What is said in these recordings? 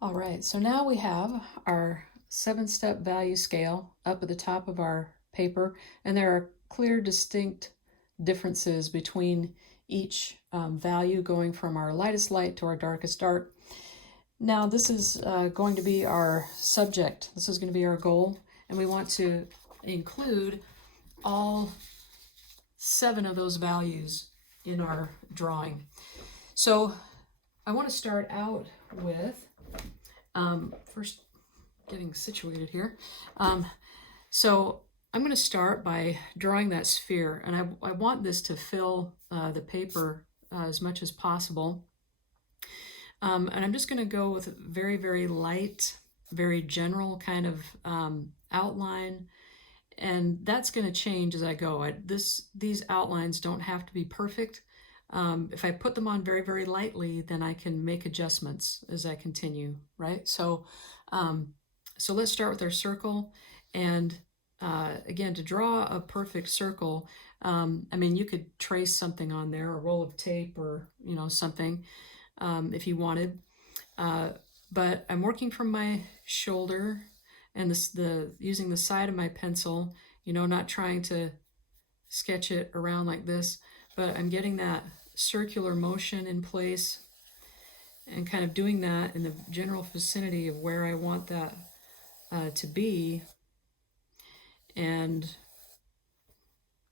All right, so now we have our 7-step value scale up at the top of our paper, and there are clear, distinct differences between each value going from our lightest light to our darkest dark. Now this is going to be our subject. This is going to be our goal, and we want to include all 7 of those values in our drawing. So I want to start out with first getting situated here. So I'm going to start by drawing that sphere, and I want this to fill the paper as much as possible. And I'm just going to go with a very, very light, very general kind of outline, and that's going to change as I go. These outlines don't have to be perfect. If I put them on very, very lightly, then I can make adjustments as I continue, right? So let's start with our circle. And again, to draw a perfect circle, I mean, you could trace something on there, a roll of tape or, something if you wanted. But I'm working from my shoulder and using the side of my pencil, not trying to sketch it around like this, but I'm getting that circular motion in place and kind of doing that in the general vicinity of where I want that to be. And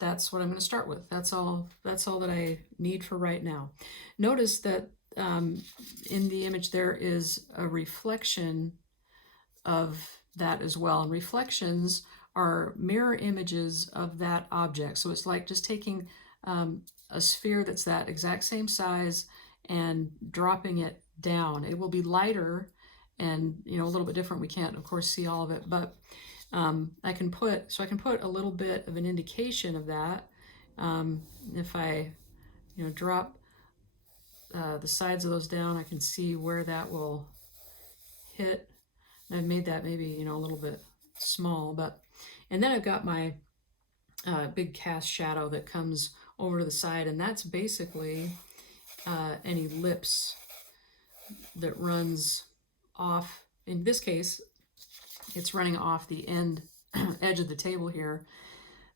that's what I'm going to start with. That's all that I need for right now. Notice that in the image there is a reflection of that as well. And reflections are mirror images of that object. So it's like just taking a sphere that's that exact same size and dropping it down. It will be lighter and a little bit different. We can't, of course, see all of it, but I can put a little bit of an indication of that. If I drop the sides of those down, I can see where that will hit. And I've made that maybe a little bit small, and then I've got my big cast shadow that comes over to the side, and that's basically an ellipse that runs off. In this case, it's running off the edge of the table here,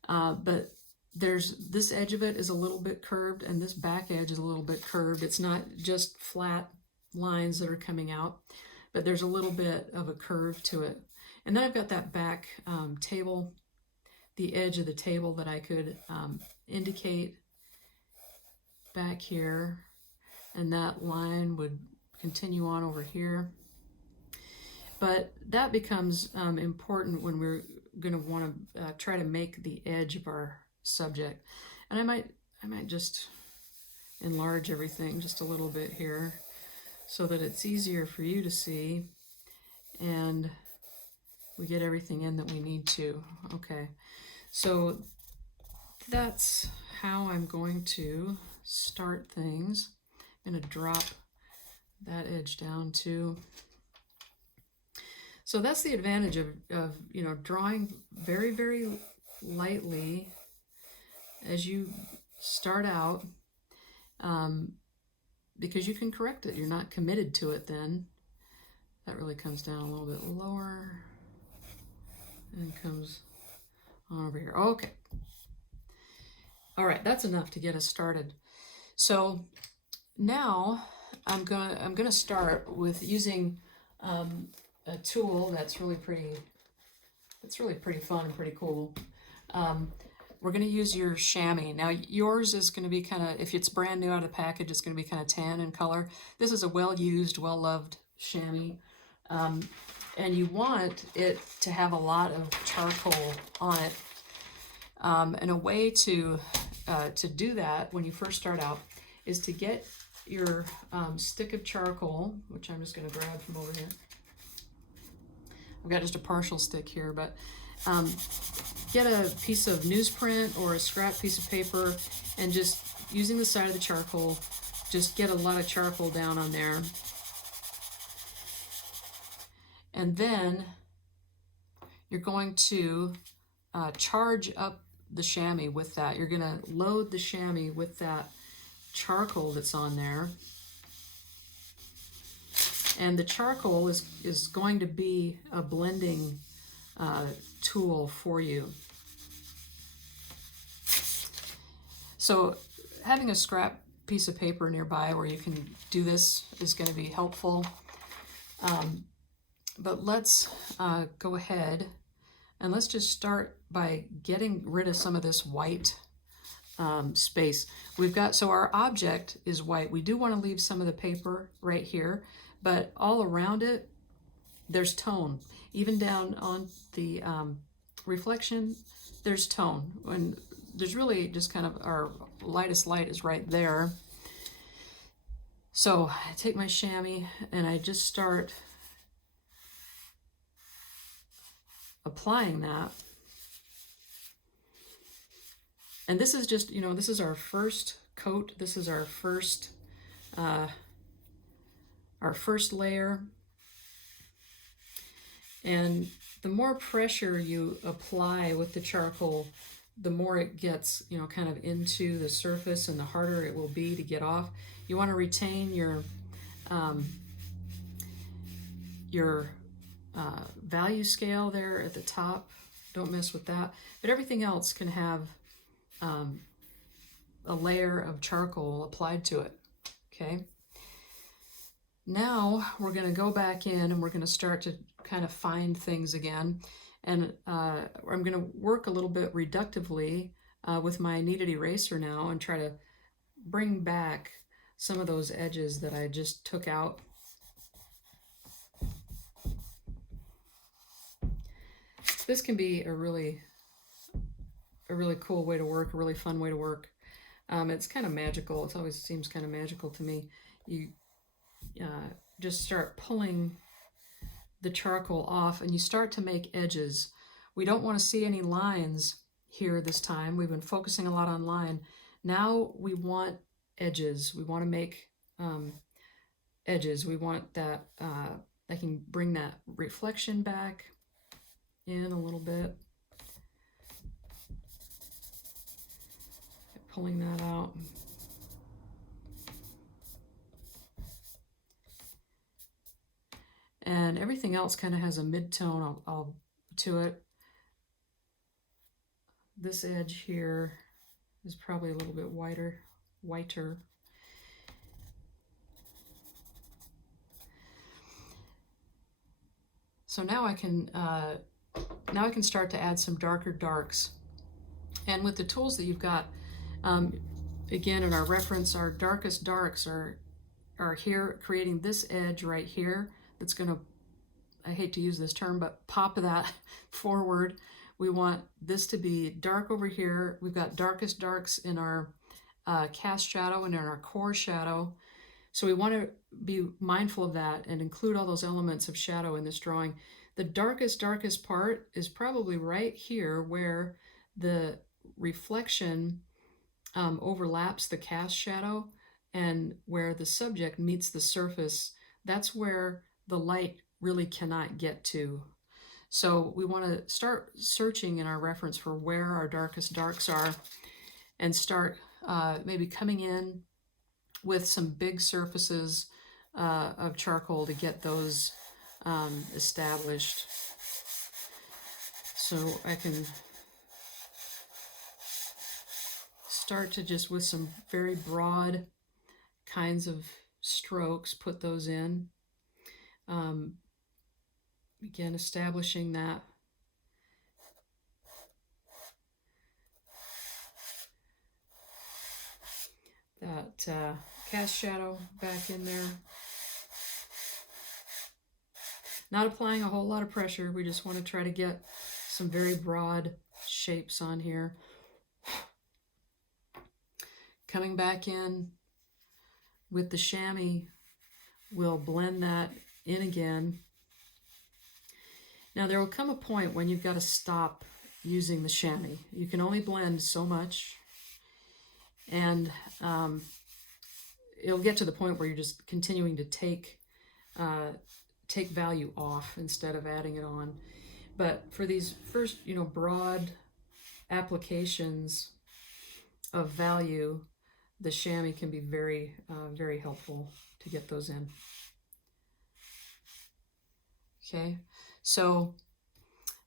but this edge of it is a little bit curved, and this back edge is a little bit curved. It's not just flat lines that are coming out, but there's a little bit of a curve to it. And then I've got that back table, the edge of the table that I could indicate back here, and that line would continue on over here. But that becomes important when we're going to want to try to make the edge of our subject. And I might just enlarge everything just a little bit here so that it's easier for you to see and we get everything in that we need to. Okay, so that's how I'm going to start things. I'm going to drop that edge down too. So that's the advantage of drawing very, very lightly as you start out, because you can correct it. You're not committed to it then. That really comes down a little bit lower and comes on over here. Okay. All right, that's enough to get us started. So now I'm gonna start with using a tool that's really pretty fun and pretty cool. We're going to use your chamois. Now yours is going to be kind of, if it's brand new out of the package, it's going to be kind of tan in color. This is a well-used, well-loved chamois. And you want it to have a lot of charcoal on it. And a way to do that when you first start out is to get your stick of charcoal, which I'm just going to grab from over here. I've got just a partial stick here, but get a piece of newsprint or a scrap piece of paper and just using the side of the charcoal, just get a lot of charcoal down on there. And then you're going to charge up the chamois with that. You're going to load the chamois with that charcoal that's on there. And the charcoal is going to be a blending tool for you. So having a scrap piece of paper nearby where you can do this is going to be helpful. But let's go ahead and let's just start by getting rid of some of this white space. We've got, so our object is white. We do want to leave some of the paper right here, but all around it, there's tone. Even down on the reflection, there's tone. And there's really just kind of our lightest light is right there. So I take my chamois and I just start applying that. And this is just, you know, this is our first coat. This is our first layer. And the more pressure you apply with the charcoal, the more it gets, you know, kind of into the surface and the harder it will be to get off. You want to retain your value scale there at the top. Don't mess with that. But everything else can have a layer of charcoal applied to it. Okay. Now we're going to go back in and we're going to start to kind of find things again. And I'm going to work a little bit reductively with my kneaded eraser now and try to bring back some of those edges that I just took out. This can be a really cool way to work, a really fun way to work. It's kind of magical. It always seems kind of magical to me. You just start pulling the charcoal off and you start to make edges. We don't want to see any lines here this time. We've been focusing a lot on line. Now we want edges. We want to make edges. We want that, I can bring that reflection back in a little bit. Pulling that out. And everything else kind of has a mid-tone to it. This edge here is probably a little bit whiter. So now I can start to add some darker darks. And with the tools that you've got, again, in our reference, our darkest darks are here, creating this edge right here. That's going to, I hate to use this term, but pop that forward. We want this to be dark over here. We've got darkest darks in our cast shadow and in our core shadow. So we want to be mindful of that and include all those elements of shadow in this drawing. The darkest part is probably right here where the reflection overlaps the cast shadow and where the subject meets the surface. That's where the light really cannot get to. So we want to start searching in our reference for where our darkest darks are and start maybe coming in with some big surfaces of charcoal to get those established. So I can start to just, with some very broad kinds of strokes, put those in. Again, establishing that cast shadow back in there. Not applying a whole lot of pressure. We just want to try to get some very broad shapes on here. Coming back in with the chamois, we'll blend that in again. Now there will come a point when you've got to stop using the chamois. You can only blend so much, and it'll get to the point where you're just continuing to take value off instead of adding it on. But for these first, broad applications of value, the chamois can be very, very helpful to get those in. Okay, so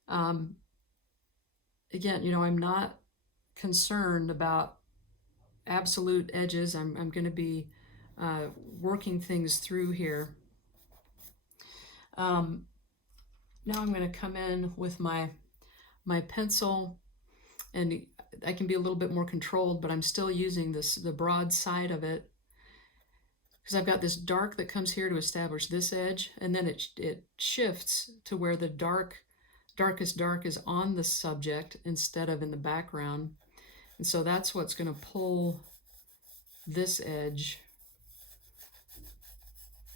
again, you know, I'm not concerned about absolute edges. I'm going to be working things through here. Now I'm going to come in with my pencil, and I can be a little bit more controlled, but I'm still using the broad side of it, because I've got this dark that comes here to establish this edge, and then it shifts to where the darkest dark is on the subject instead of in the background. And so that's what's going to pull this edge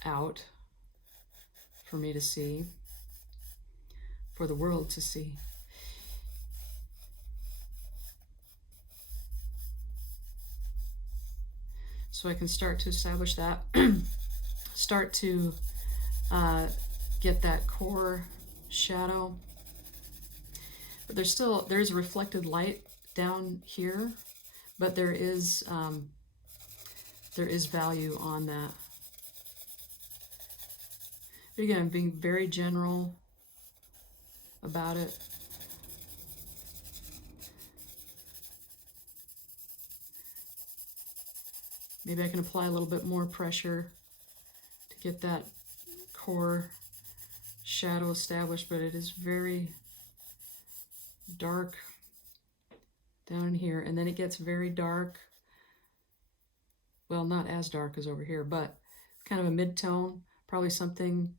out for me to see, for the world to see. So I can start to establish that, start to get that core shadow. But there's reflected light down here, but there is value on that. But again, I'm being very general about it. Maybe I can apply a little bit more pressure to get that core shadow established, but it is very dark down here, and then it gets very dark. Well, not as dark as over here, but kind of a mid-tone, probably something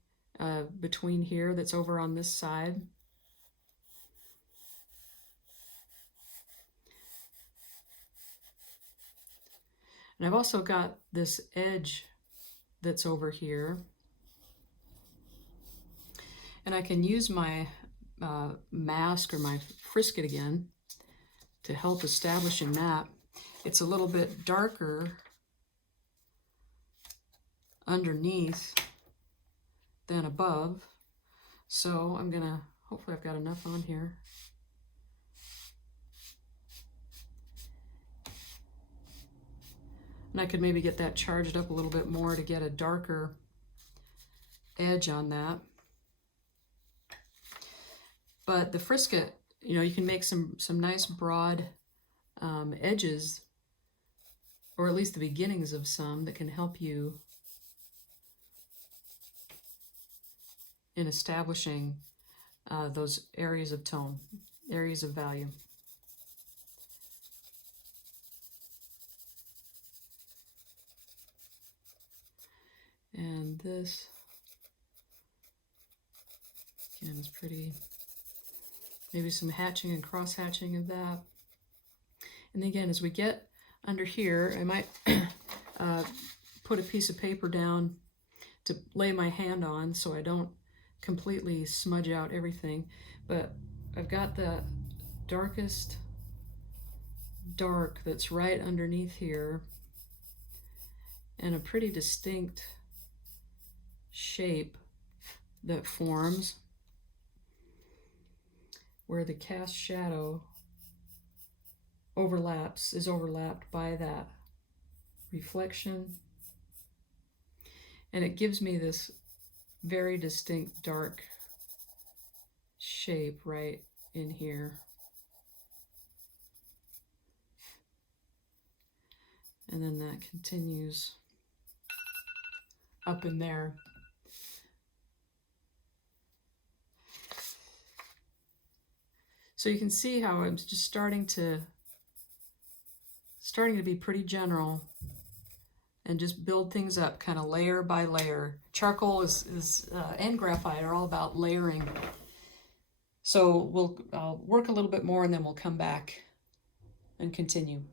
between here that's over on this side. And I've also got this edge that's over here. And I can use my mask or my Frisket again to help establishing that. It's a little bit darker underneath than above. So I'm gonna, hopefully I've got enough on here. And I could maybe get that charged up a little bit more to get a darker edge on that. But the Frisket, you know, you can make some nice broad edges, or at least the beginnings of some, that can help you in establishing those areas of tone, areas of value. And this, again, is pretty, maybe some hatching and cross hatching of that. And again, as we get under here, I might put a piece of paper down to lay my hand on so I don't completely smudge out everything. But I've got the darkest dark that's right underneath here, and a pretty distinct shape that forms where the cast shadow is overlapped by that reflection, and it gives me this very distinct dark shape right in here. And then that continues up in there. So you can see how I'm just starting to be pretty general and just build things up kind of layer by layer. Charcoal and graphite are all about layering. So I'll work a little bit more and then we'll come back and continue.